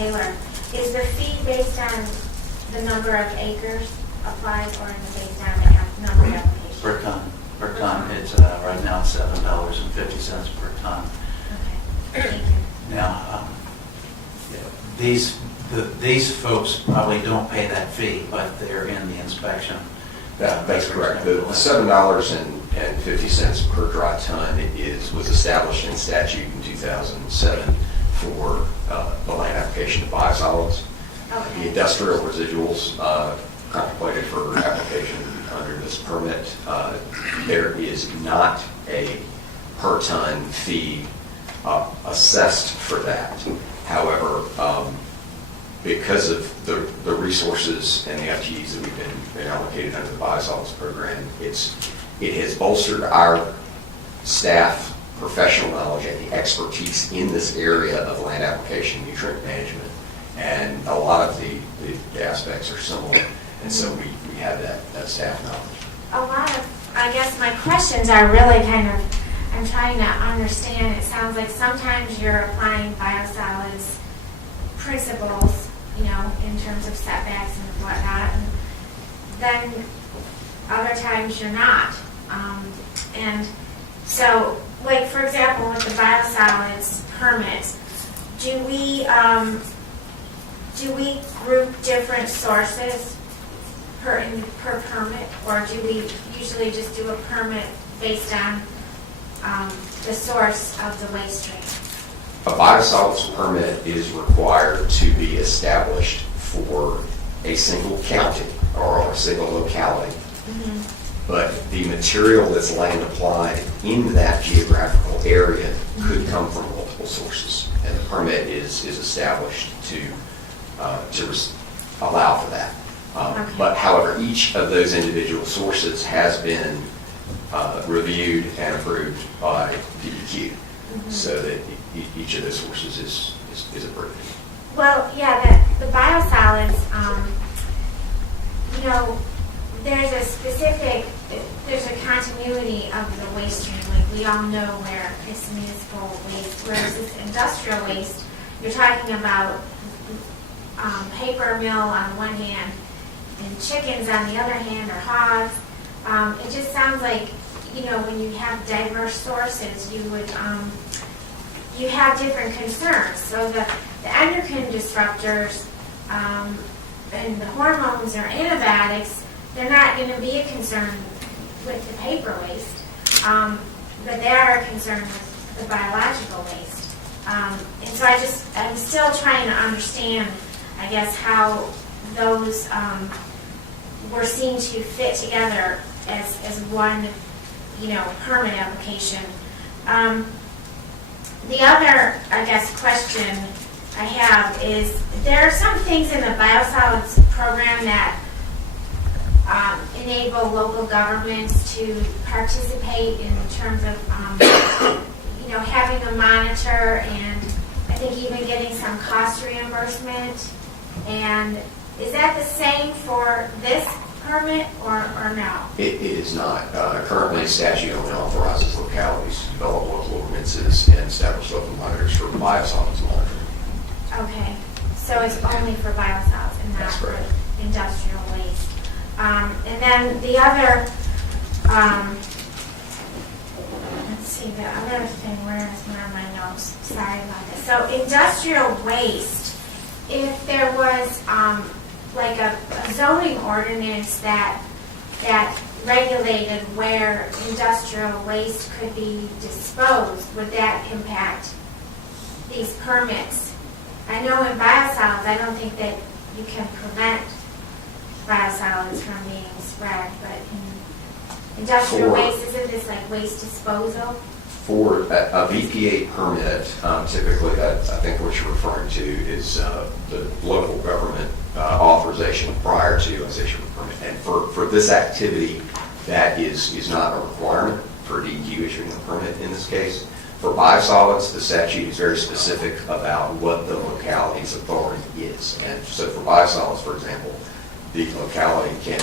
Taylor. Is the fee based on the number of acres applied, or is it based on the number of applications? Per ton. Per ton, it's right now $7.50 per ton. Okay, thank you. Now, these folks probably don't pay that fee, but they're in the inspection. That's correct. The $7.50 per dry ton was established in statute in 2007 for the land application of biosolids. Okay. The industrial residuals contemplated for application under this permit, there is not a per ton fee assessed for that. However, because of the resources and the FTEs that we've been allocated under the biosolids program, it has bolstered our staff professional knowledge and the expertise in this area of land application nutrient management. And a lot of the aspects are similar, and so we have that staff knowledge. A lot of, I guess my questions are really I'm trying to understand. It sounds like sometimes you're applying biosolids principles, in terms of setbacks and whatnot, and then other times you're not. And so, like, for example, with the biosolids permit, do we group different sources per permit, or do we usually just do a permit based on the source of the waste stream? A biosolids permit is required to be established for a single county or a single locality. Mm-hmm. But the material that's land applied in that geographical area could come from multiple sources, and the permit is established to allow for that. Okay. But however, each of those individual sources has been reviewed and approved by DEQ, so that each of those sources is approved. Well, yeah, the biosolids, there's a continuity of the waste stream. Like, we all know where it's municipal waste, whereas this industrial waste, you're talking about paper mill on one hand and chickens on the other hand, or hogs. It just sounds like, when you have diverse sources, you have different concerns. So the endocrine disruptors and the hormones or antibiotics, they're not going to be a concern with the paper waste, but they are a concern with the biological waste. And so I'm still trying to understand, I guess, how those were seen to fit together as one, permit application. The other, I guess, question I have is, there are some things in the biosolids program that enable local governments to participate in terms of, having a monitor, and I think even getting some cost reimbursement. And is that the same for this permit or no? It is not. Currently, statute only authorizes localities to develop local ordinances and establish local monitors for biosolids monitoring. Okay, so it's only for biosolids and not That's for correct. industrial waste. And then the other, let's see, the other thing, where is my notes? Sorry about this. So industrial waste, if there was like a zoning ordinance that regulated where industrial waste could be disposed, would that impact these permits? I know in biosolids, I don't think that you can prevent biosolids from being spread, but in industrial waste, isn't this like waste disposal? For a VPA permit, typically that, I think what you're referring to is the local government authorization prior to issue of permit. And for this activity, that is not a requirement for DEQ issuing a permit in this case. For biosolids, the statute is very specific about what the locality's authority is. And so for biosolids, for example, the locality can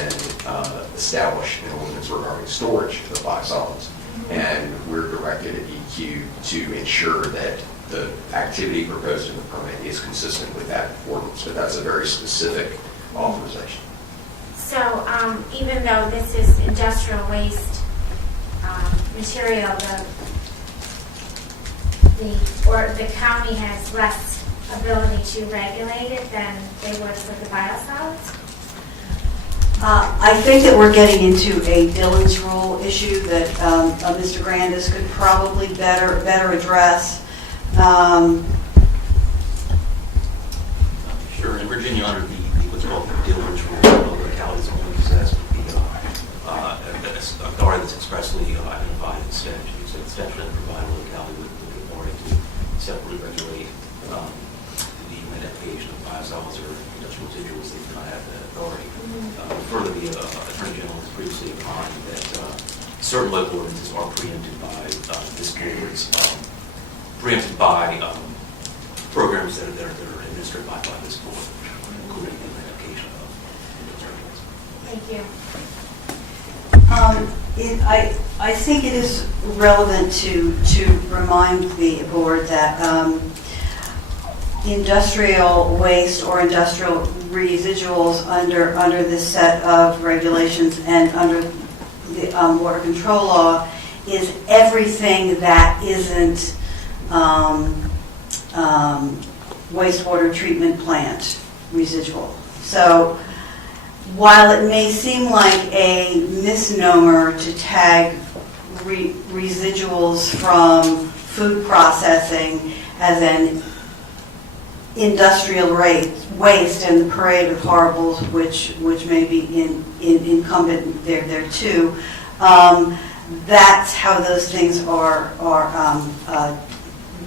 establish an ordinance regarding storage of biosolids. And we're directed at DEQ to ensure that the activity proposed in the permit is consistent with that ordinance, but that's a very specific authorization. So even though this is industrial waste material, the county has less ability to regulate it than they would with the biosolids? I think that we're getting into a Dillon's rule issue that Mr. Grandis could probably better address. Sure. In Virginia, under the what's called the Dillon's rule, localities only possess authority that's expressly identified in statute. So the statute doesn't provide a locality with the authority to separately regulate the identification of biosolids or industrial residuals. They do not have that authority. Further, the Attorney General has previously opined that certain local ordinances are preempted by this board's programs that are administered by this board, including the identification of industrial waste. Thank you. I think it is relevant to remind the board that industrial waste or industrial residuals under this set of regulations and under the water control law is everything that isn't wastewater treatment plant residual. So while it may seem like a misnomer to tag residuals from food processing as an industrial waste and the parade of horribles which may be incumbent there too, that's how those things are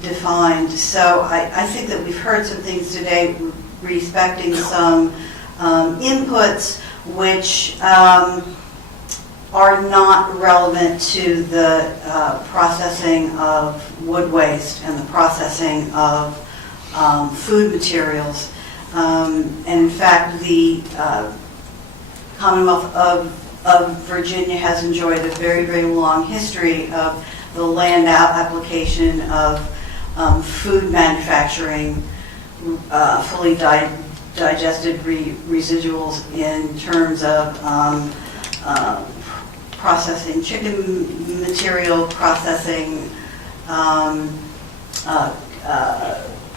defined. So I think that we've heard some things today respecting some inputs which are not relevant to the processing of wood waste and the processing of food materials. And in fact, the Commonwealth of Virginia has enjoyed a very, very long history of the land out application of food manufacturing, fully digested residuals in terms of processing chicken material, processing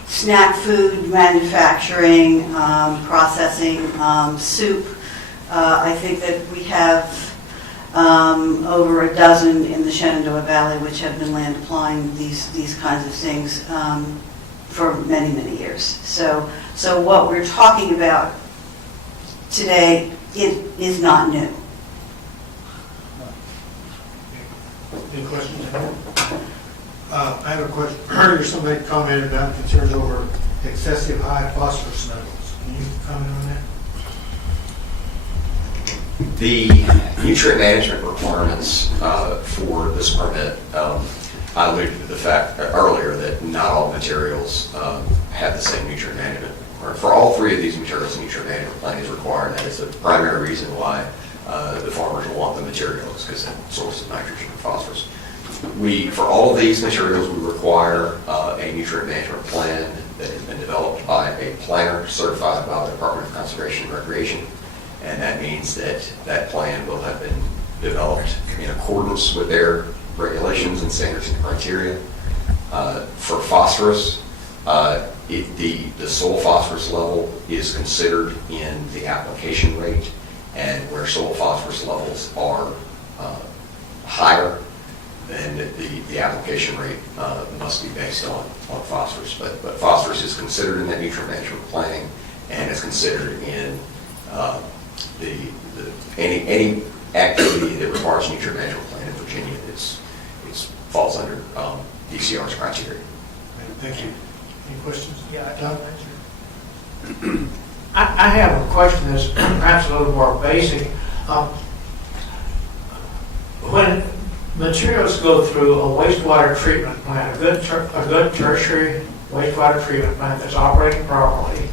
snack food manufacturing, processing soup. I think that we have over a dozen in the Shenandoah Valley which have been land applying these kinds of things for many, many years. So what we're talking about today is not new. Any questions? I have a question. Earlier, somebody commented about concerns over excessive high phosphorus levels. Can you comment on that? The nutrient management requirements for this permit, I alluded to the fact earlier that not all materials have the same nutrient management. For all three of these materials, a nutrient management plan is required. That is the primary reason why the farmers want the materials, because it's a source of nitrogen and phosphorus. For all of these materials, we require a nutrient management plan that has been developed by a planner certified by the Department of Conservation and Recreation. And that means that that plan will have been developed in accordance with their regulations and standards and criteria. For phosphorus, the soil phosphorus level is considered in the application rate, and where soil phosphorus levels are higher, then the application rate must be based on phosphorus. But phosphorus is considered in that nutrient management planning, and is considered in any activity that requires a nutrient management plan in Virginia. It falls under DCR's criteria. Thank you. Any questions? Yeah, Tom? I have a question that's perhaps a little more basic. When materials go through a wastewater treatment plant, a good tertiary wastewater treatment plant that's operating properly,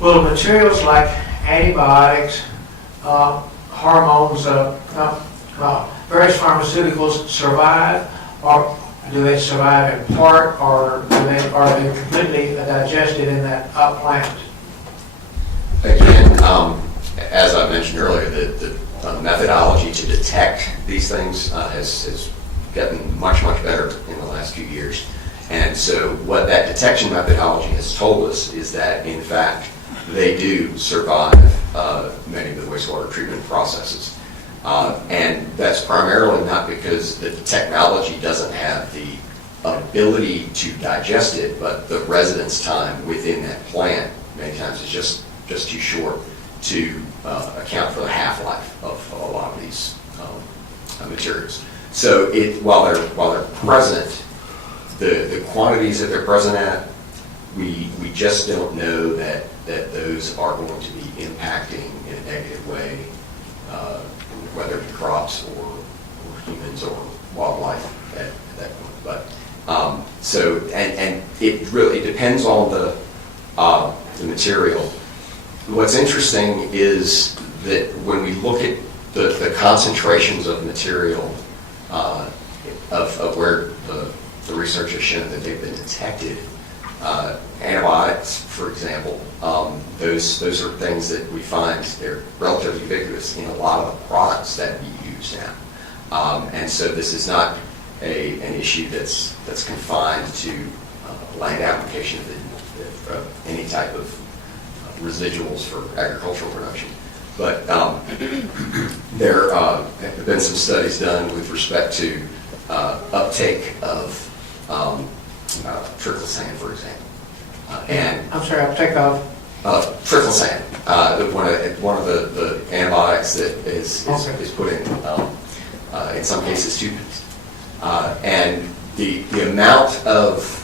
will materials like antibiotics, hormones, various pharmaceuticals survive, or Do they survive in part, or are they completely digested in that plant? Again, as I mentioned earlier, the methodology to detect these things has gotten much, much better in the last few years. And so what that detection methodology has told us is that, in fact, they do survive many of the wastewater treatment processes. And that's primarily not because the technology doesn't have the ability to digest it, but the residence time within that plant many times is just too short to account for the half-life of a lot of these materials. So while they're present, the quantities that they're present at, we just don't know that those are going to be impacting in a negative way, whether it be crops or humans or wildlife at that point. But and it really depends on the material. What's interesting is that when we look at the concentrations of material of where the research has shown that they've been detected, antibiotics, for example, those are things that we find they're relatively ubiquitous in a lot of the products that we use now. And so this is not an issue that's confined to land application of any type of residuals for agricultural production. But there have been some studies done with respect to uptake of triclosan, for example. And I'm sorry, I'll take off. triclosan, one of the antibiotics that is put in some cases tubes. And the amount of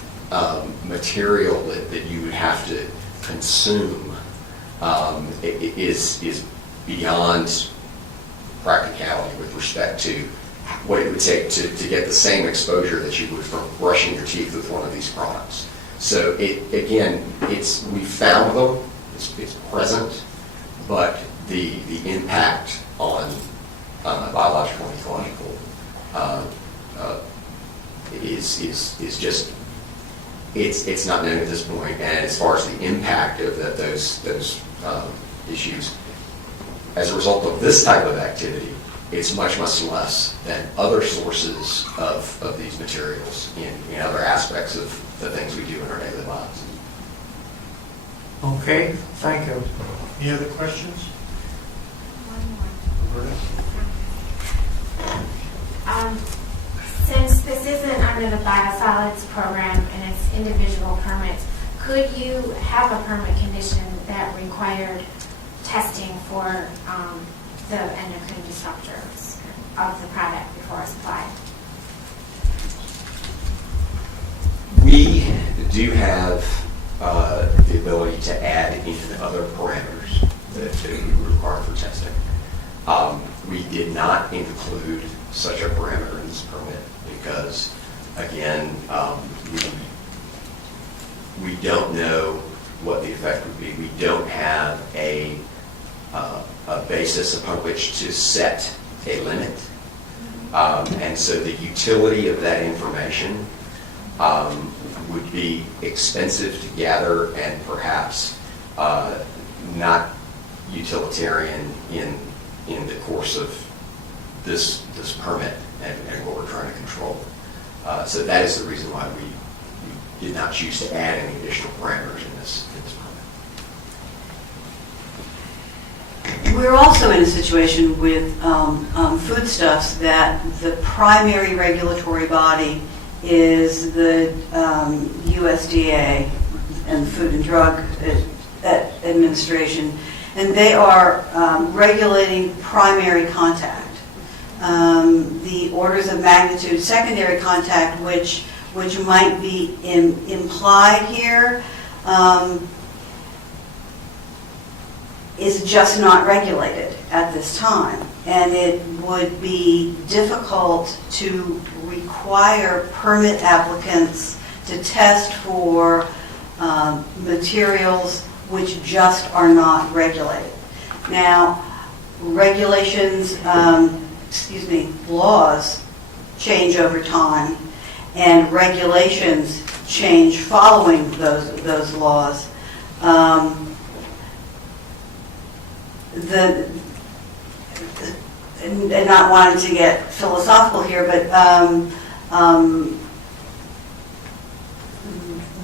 material that you would have to consume is beyond practicality with respect to what it would take to get the same exposure that you would from brushing your teeth with one of these products. So we found them, it's present, but the impact on biological and ecological is just, it's not known at this point. And as far as the impact of those issues, as a result of this type of activity, it's much, much less than other sources of these materials in other aspects of the things we do in our daily lives. Okay, thank you. Any other questions? One more. Roberta? Since this isn't under the biosolids program and it's individual permits, could you have a permit condition that required testing for the endocrine disruptors of the product before it's applied? We do have the ability to add in other parameters that we require for testing. We did not include such a parameter in this permit because, again, we don't know what the effect would be. We don't have a basis upon which to set a limit. And so the utility of that information would be expensive to gather and perhaps not utilitarian in the course of this permit and what we're trying to control. So that is the reason why we did not choose to add any additional parameters in this permit. We're also in a situation with foodstuffs that the primary regulatory body is the USDA and Food and Drug Administration, and they are regulating primary contact. The orders of magnitude secondary contact, which might be implied here, is just not regulated at this time. And it would be difficult to require permit applicants to test for materials which just are not regulated. Now, regulations, laws change over time, and regulations change following those laws. And not wanting to get philosophical here, but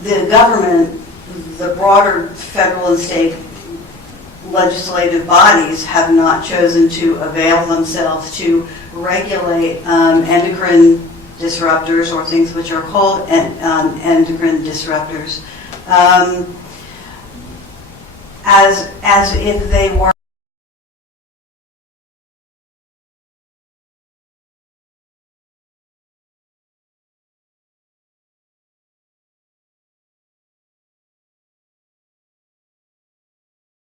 the government, the broader federal and state legislative bodies have not chosen to avail themselves to regulate endocrine disruptors, or things which are called endocrine disruptors, as if they were